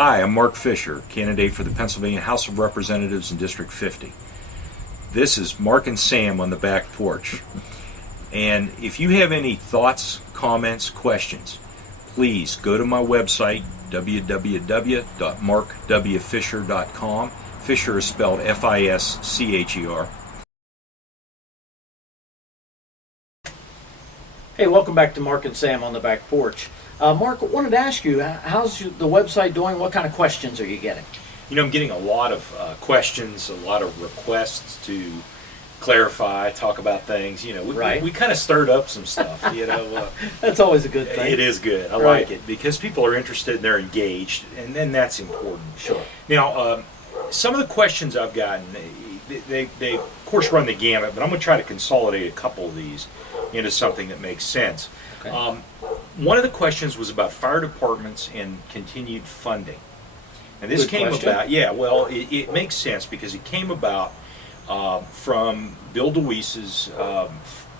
Hi, I'm Mark Fischer, candidate for the Pennsylvania House of Representatives in District 50. This is Mark and Sam on the back porch. And if you have any thoughts, comments, questions, please go to my website, www.markwfischer.com. Fischer is spelled F-I-S-C-H-E-R. Hey, welcome back to Mark and Sam on the back porch. Mark, I wanted to ask you, how's the website doing? What kind of questions are you getting? You know, I'm getting a lot of questions, a lot of requests to clarify, talk about things. You know, we kind of stirred up some stuff, you know. That's always a good thing. It is good. I like it because people are interested and they're engaged, and then that's important. Sure. Now, some of the questions I've gotten, they of course run the gamut, but I'm going to try to consolidate a couple of these into something that makes sense. Okay. One of the questions was about fire departments and continued funding. And this Good came question. about, it makes sense because it came about from Bill DeWeese's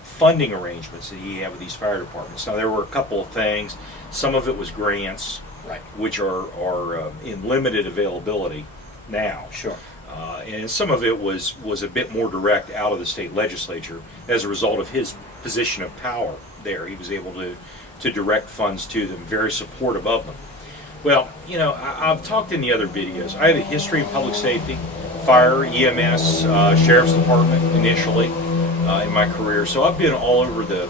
funding arrangements that he had with these fire departments. Now, there were a couple of things. Some of it was grants, Right. which are in limited availability now. Sure. And some of it was a bit more direct out of the state legislature as a result of his position of power there. He was able to direct funds to them, very supportive of them. Well, you know, I've talked in the other videos. I have a history of public safety, fire, EMS, sheriff's department initially in my career. So I've been all over the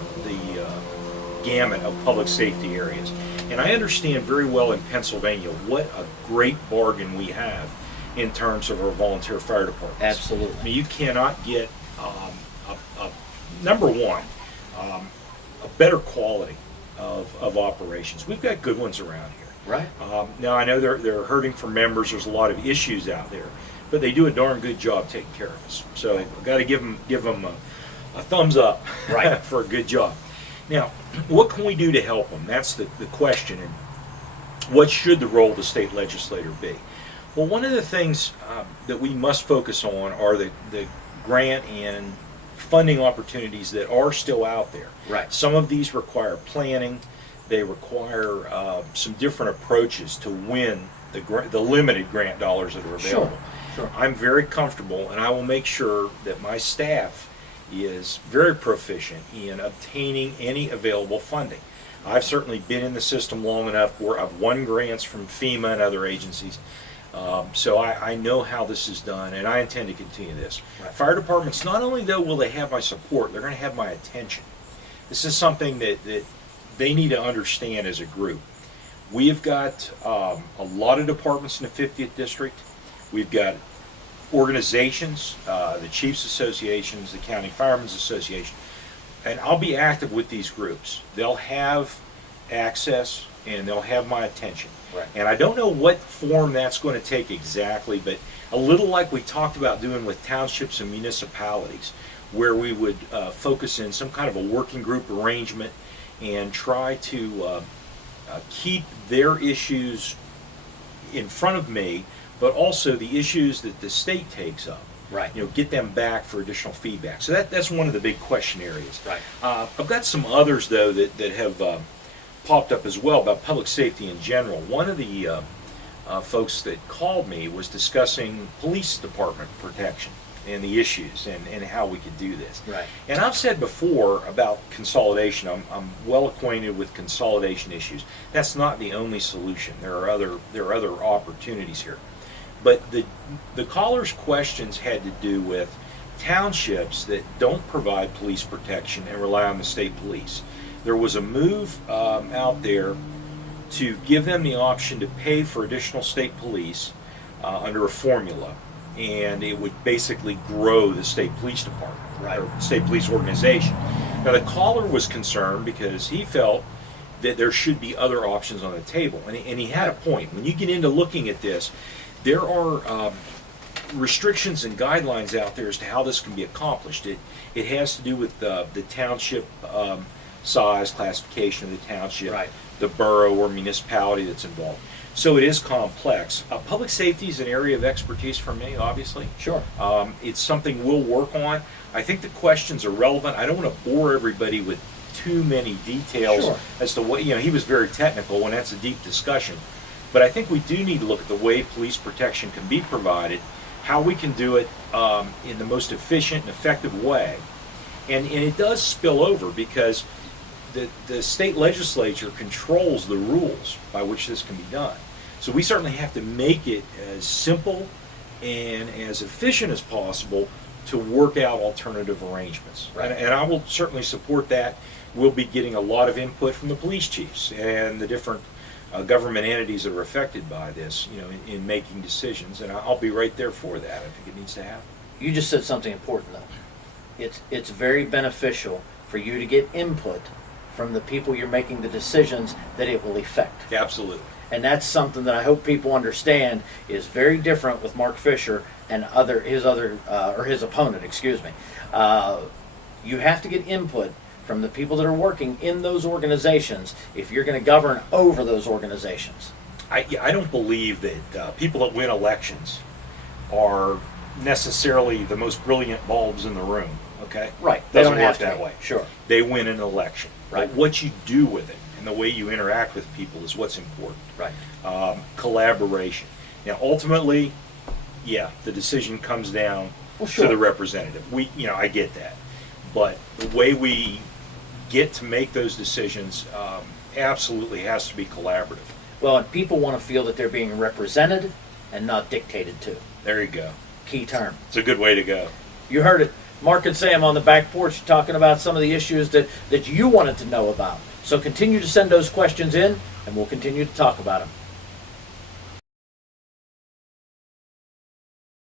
gamut of public safety areas. And I understand very well in Pennsylvania what a great bargain we have in terms of our volunteer fire departments. Absolutely. I mean, you cannot get, number one, a better quality of operations. We've got good ones around here. Right. Now, I know they're hurting for members. There's a lot of issues out there, but they do a darn good job taking care of us. So I've got to give them a thumbs up Right. for a good job. Now, what can we do to help them? That's the question. And what should the role of the state legislator be? Well, one of the things that we must focus on are the grant and funding opportunities that are still out there. Right. Some of these require planning. They require some different approaches to win the limited grant dollars that are available. Sure. I'm very comfortable, and I will make sure that my staff is very proficient in obtaining any available funding. I've certainly been in the system long enough where I've won grants from FEMA and other agencies. So I know how this is done, and I intend to continue this. Right. Fire departments, not only though will they have my support, they're going to have my attention. This is something that they need to understand as a group. We have got a lot of departments in the 50th district. We've got organizations, the Chiefs Associations, the County Firemen's Association, and I'll be active with these groups. They'll have access and they'll have my attention. Right. And I don't know what form that's going to take exactly, but a little like we talked about doing with townships and municipalities, where we would focus in some kind of a working group arrangement and try to keep their issues in front of me, but also the issues that the state takes up. Right. You know, get them back for additional feedback. So that's one of the big question areas. Right. I've got some others though that have popped up as well about public safety in general. One of the folks that called me was discussing police department protection and the issues and how we could do this. Right. And I've said before about consolidation. I'm well acquainted with consolidation issues. That's not the only solution. There are other opportunities here. But the caller's questions had to do with townships that don't provide police protection and rely on the state police. There was a move out there to give them the option to pay for additional state police under a formula, and it would basically grow the state police department, Right. or state police organization. Now the caller was concerned because he felt that there should be other options on the table, and he had a point. When you get into looking at this, there are restrictions and guidelines out there as to how this can be accomplished. It has to do with the township size, classification of the township, Right. the borough or municipality that's involved. So it is complex. Public safety is an area of expertise for me, obviously. Sure. It's something we'll work on. I think the questions are relevant. I don't want to bore everybody with too many details Sure. as to what, he was very technical, and that's a deep discussion. But I think we do need to look at the way police protection can be provided, how we can do it in the most efficient and effective way. And it does spill over because the state legislature controls the rules by which this can be done. So we certainly have to make it as simple and as efficient as possible to work out alternative arrangements. Right. And I will certainly support that. We'll be getting a lot of input from the police chiefs and the different government entities that are affected by this, in making decisions. And I'll be right there for that. I think it needs to happen. You just said something important, though. It's very beneficial for you to get input from the people you're making the decisions that it will affect. Absolutely. And that's something that I hope people understand is very different with Mark Fischer and his opponent, excuse me. You have to get input from the people that are working in those organizations if you're going to govern over those organizations. I don't believe that people that win elections are necessarily the most brilliant bulbs in the room. Okay? Right. They Doesn't don't work have to that be. way. Sure. They win an election. Right. But what you do with it and the way you interact with people is what's important. Right. Collaboration. Now, ultimately, yeah, the decision comes down Sure. to the representative. I get that, but the way we get to make those decisions absolutely has to be collaborative. Well, and people want to feel that they're being represented and not dictated to. There you go. Key term. It's a good way to go. You heard it. Mark and Sam on the back porch talking about some of the issues that you wanted to know about. So continue to send those questions in, and we'll continue to talk about them.